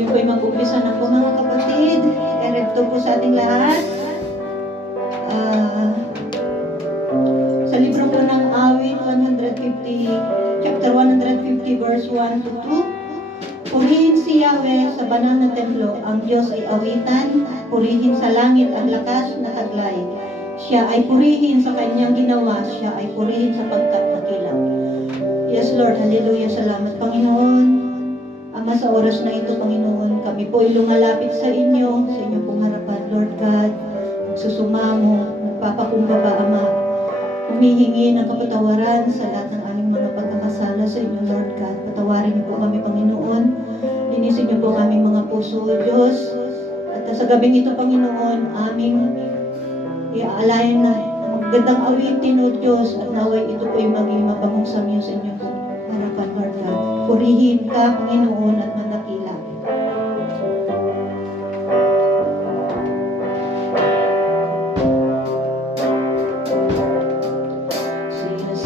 Yun po'y mag-umpisa na po mga kapatid. Erecto po sa ating lahat. Sa libro po ng Awit 150, chapter 150 verse 1 to 2. Purihin si Yahweh sa banal na templo, ang Diyos ay awitan, purihin sa langit ang lakas na taglay. Siya ay purihin sa kanyang ginawa, siya ay purihin sapagkat nakilap. Yes Lord, hallelujah, salamat Panginoon. Ama, sa oras na ito Panginoon, kami po ay lumalapit sa inyo pong harapan Lord God. Susumamo, nagpapakumbaba Ama, humihingi ng kapatawaran sa lahat ng aming mga pagkakasala sa inyo Lord God. Patawarin niyo po kami Panginoon, linisin niyo po kami mga puso Diyos. At sa gabing ito Panginoon, aming iaalayan na magandang awitin o Diyos, at naway ito po ay maging mabangong samyo sa inyo po harapan Lord God. Purihin ka Panginoon at manakila.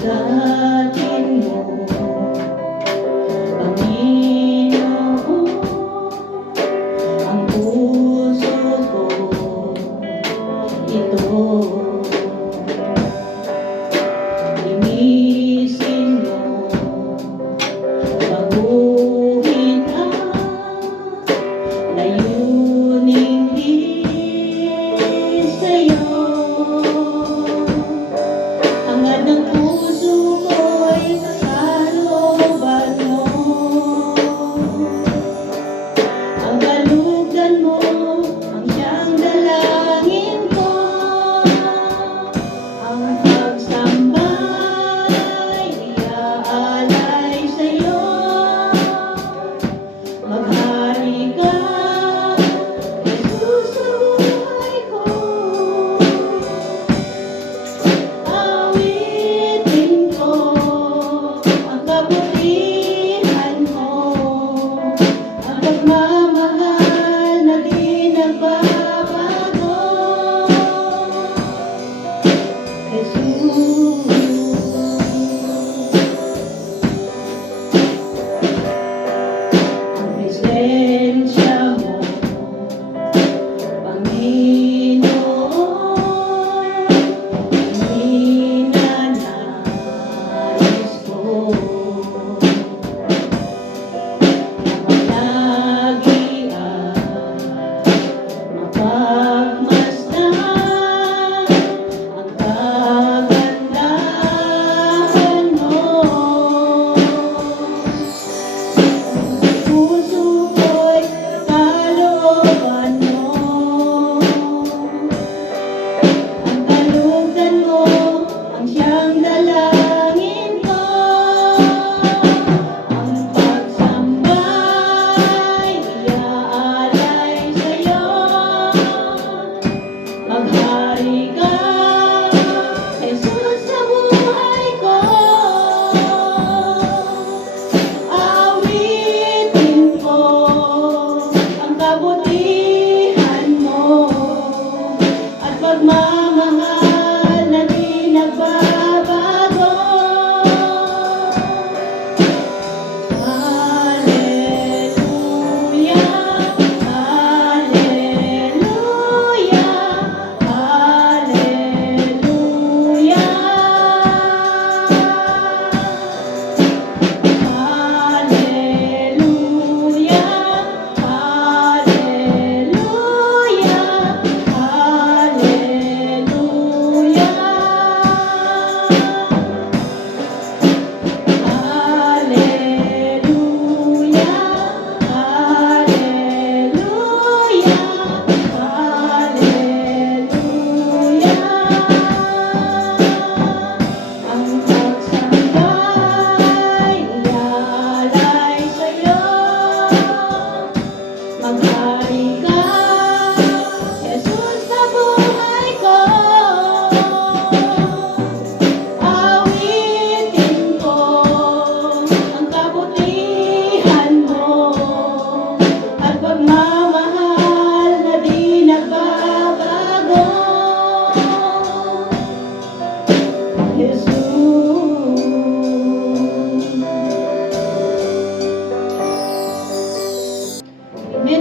Sinasatin mo Panginoon ang puso ko, ito linisin mo, baguhin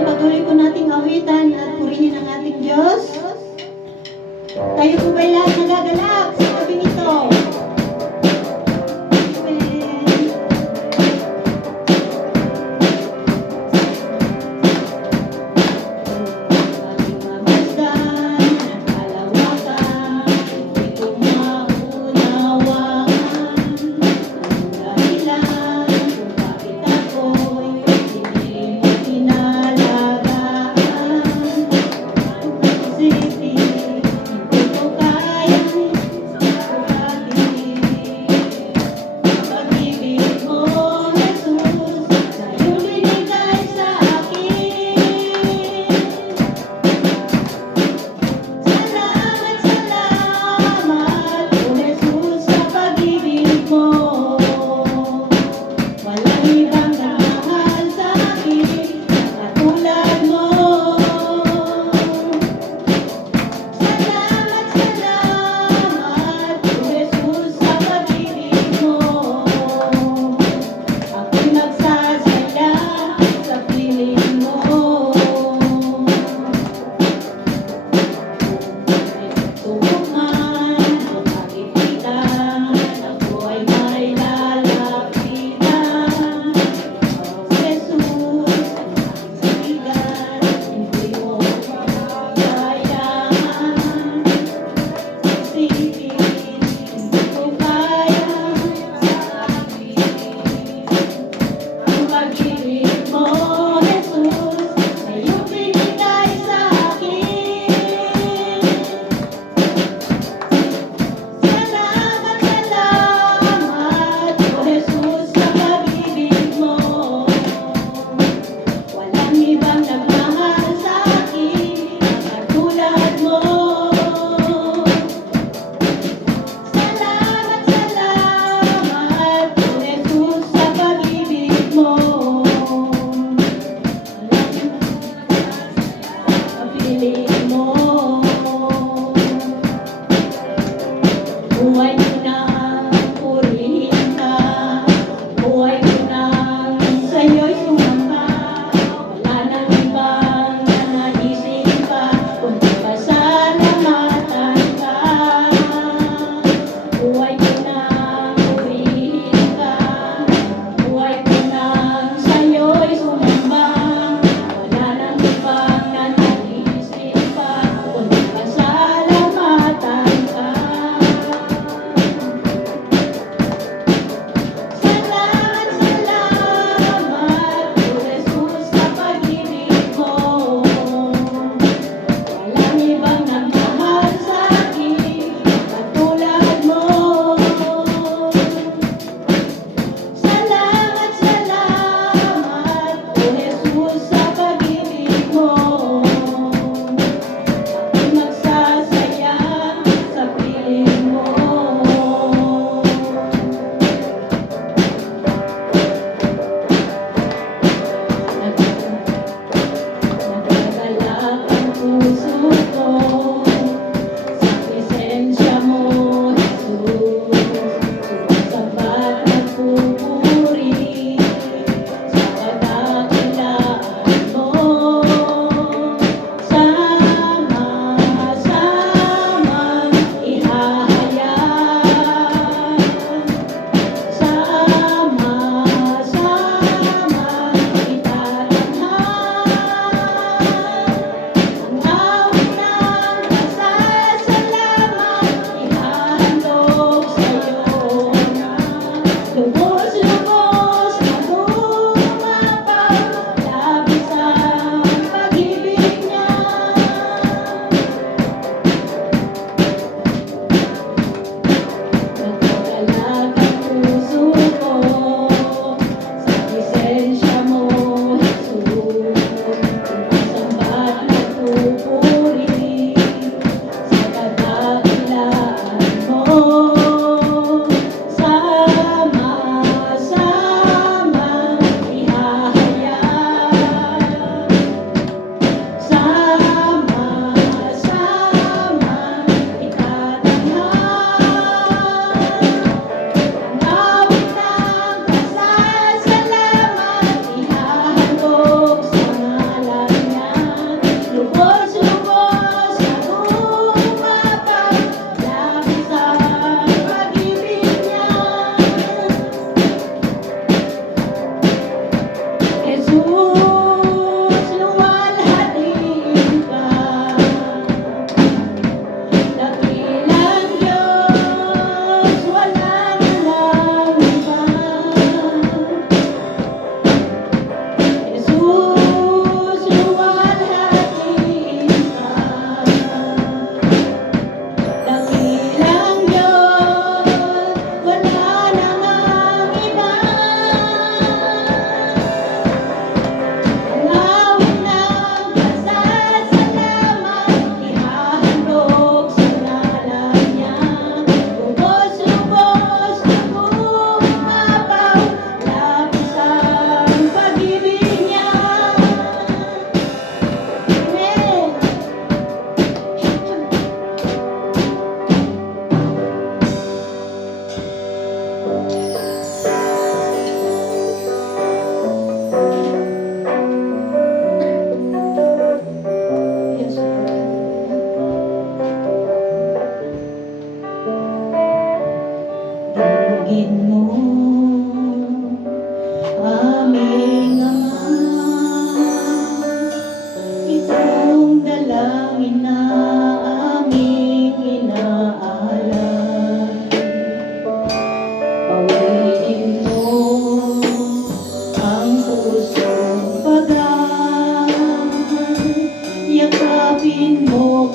patuloy po nating awitan at purihin ang ating Diyos. Tayo po ba'y lahat nagagalak sa tabi nito? Amen. Ating mamasdan, nagkalawakan, hindi ko maunawakan. Ang dahilan kung bakit ako'y hindi mo inalagaan. Ang isipin, hindi ko kayang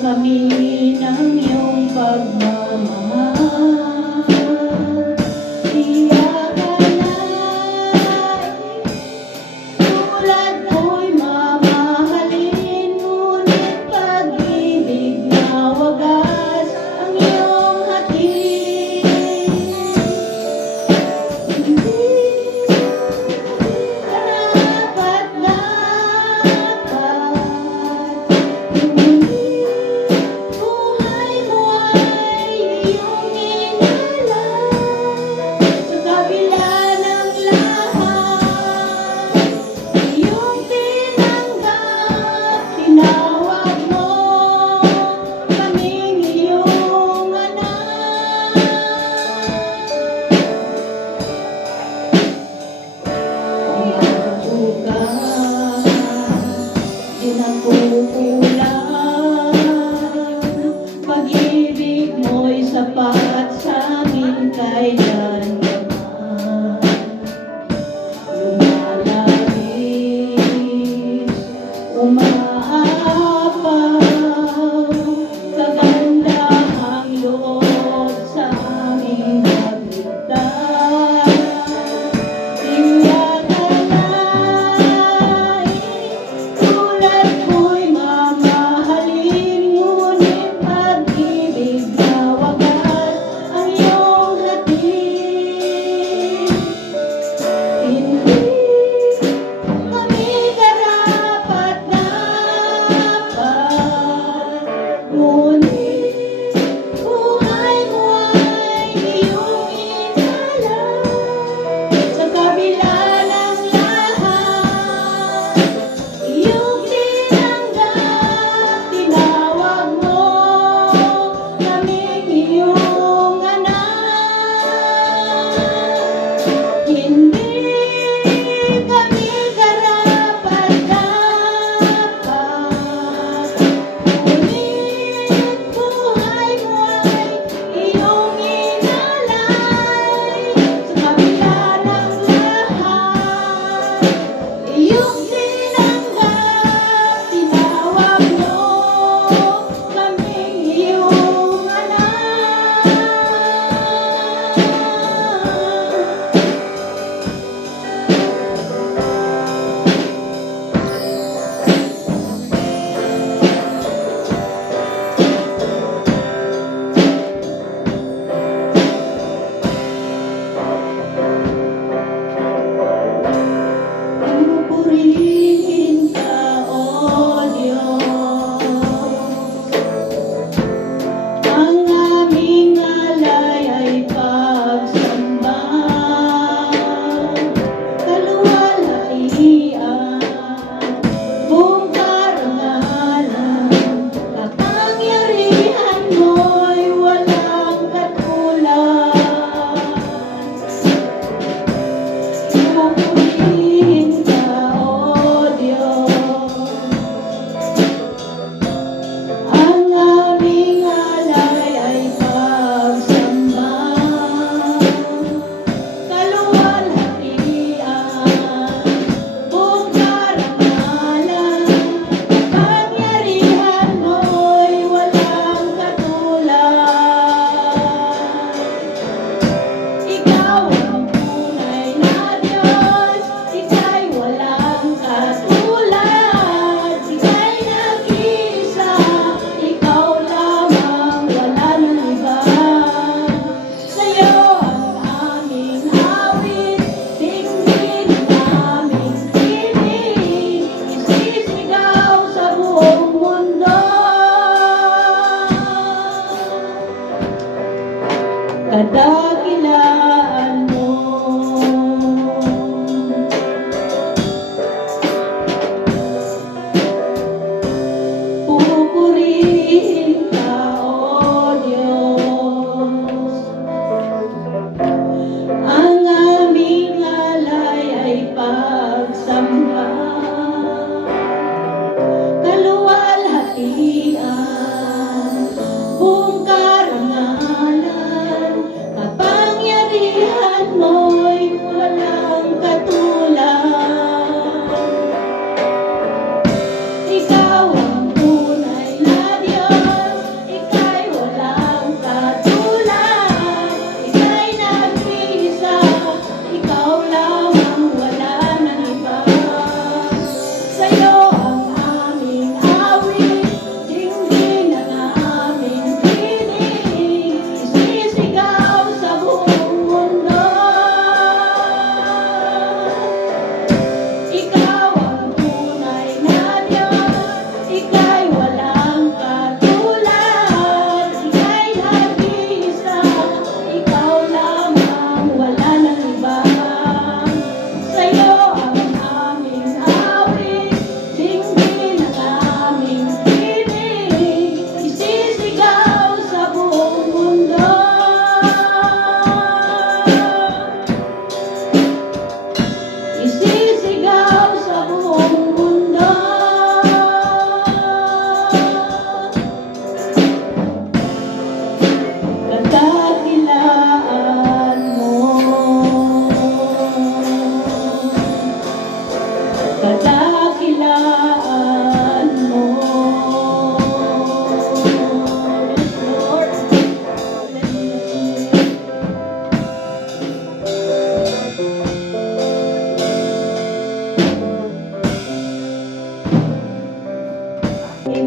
kami ng iyong pagmamahal. Tiyak alay, tulad ko'y mamahalin, ngunit pag-ibig na wagas ang iyong hatid. Hindi buhay mo ay iyong inalay. Sa kabila ng lahat, iyong tinanggap, tinawag mo kaming iyong anak. Pagsukat, di nagkukulang, pag-ibig mo'y sapat sa amin kailanman. Lumalabis, umaapaw, kagandahang loob sa aming pagligtas. Tiyak alay, tulad ko'y mamahalin, ngunit pag-ibig na wagas ang iyong hatid. Hindi kami karapat-dapat,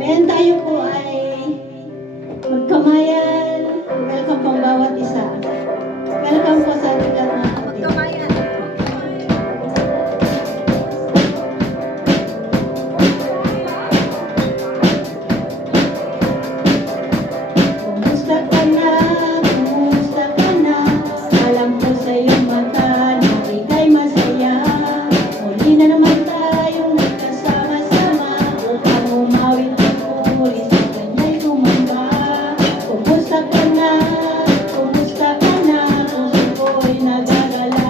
Amen. Tayo po ay magkamayan. Welcome po ang bawat isa. Welcome po sa ating lahat ng kapatid. Magkamayan. Kumusta ka na? Kumusta ka na? Alam ko sa iyong mata na ika'y masaya. Muli na naman tayong nagkasama-sama upang umawit at pumuri sa kanya'y kumamba. Kumusta ka na? Kumusta ka na? Puso ko'y nagagala.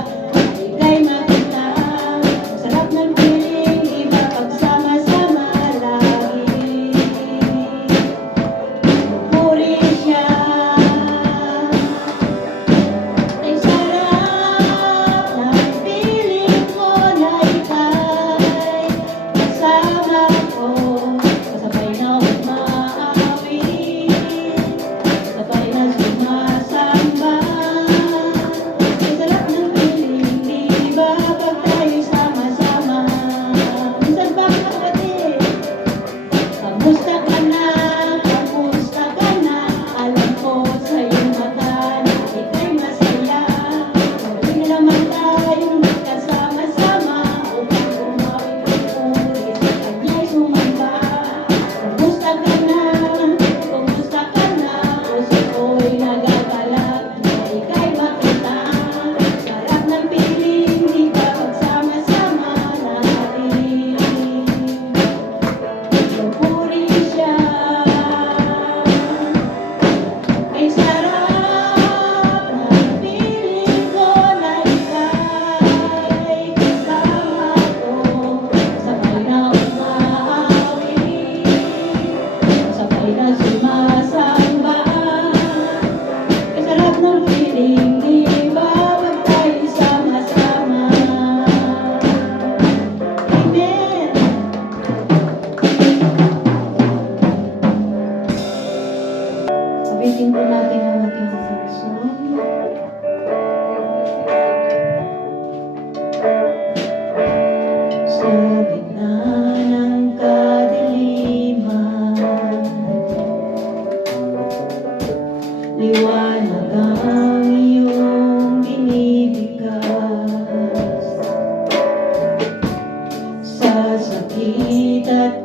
Ika'y makita. Ang sarap ng piling, iba pagsama-sama lagi. Puri siya. Ay sarap ng piling ko na ika'y kasama ko. Kasabay na umaawit, kasabay na sumasamba. Ay sarap ng piling, di ba pag tayo sama-sama? Minsan ba kapatid? Kamusta ka na? Kamusta ka na? Alam ko sa iyong mata na ika'y masaya. Muli na naman tayong magkasama-sama upang umawit at pumuri sa kanya'y sumamba. Kamusta ka na? Kamusta ka na? Puso ko'y nagagalag na ika'y makita. Sarap ng piling, di ka pagsama-sama natin. Puri siya. Ay sarap ng piling ko na ika'y kasama ko. Sabay na umaawit, sabay na sumasamba. Ay sarap ng piling, di ba pag tayo sama-sama? Amen. Sabitin po natin ang ating third song. Sa gitna ng kadiliman, liwanag ang iyong binibigkas. Sa sakit at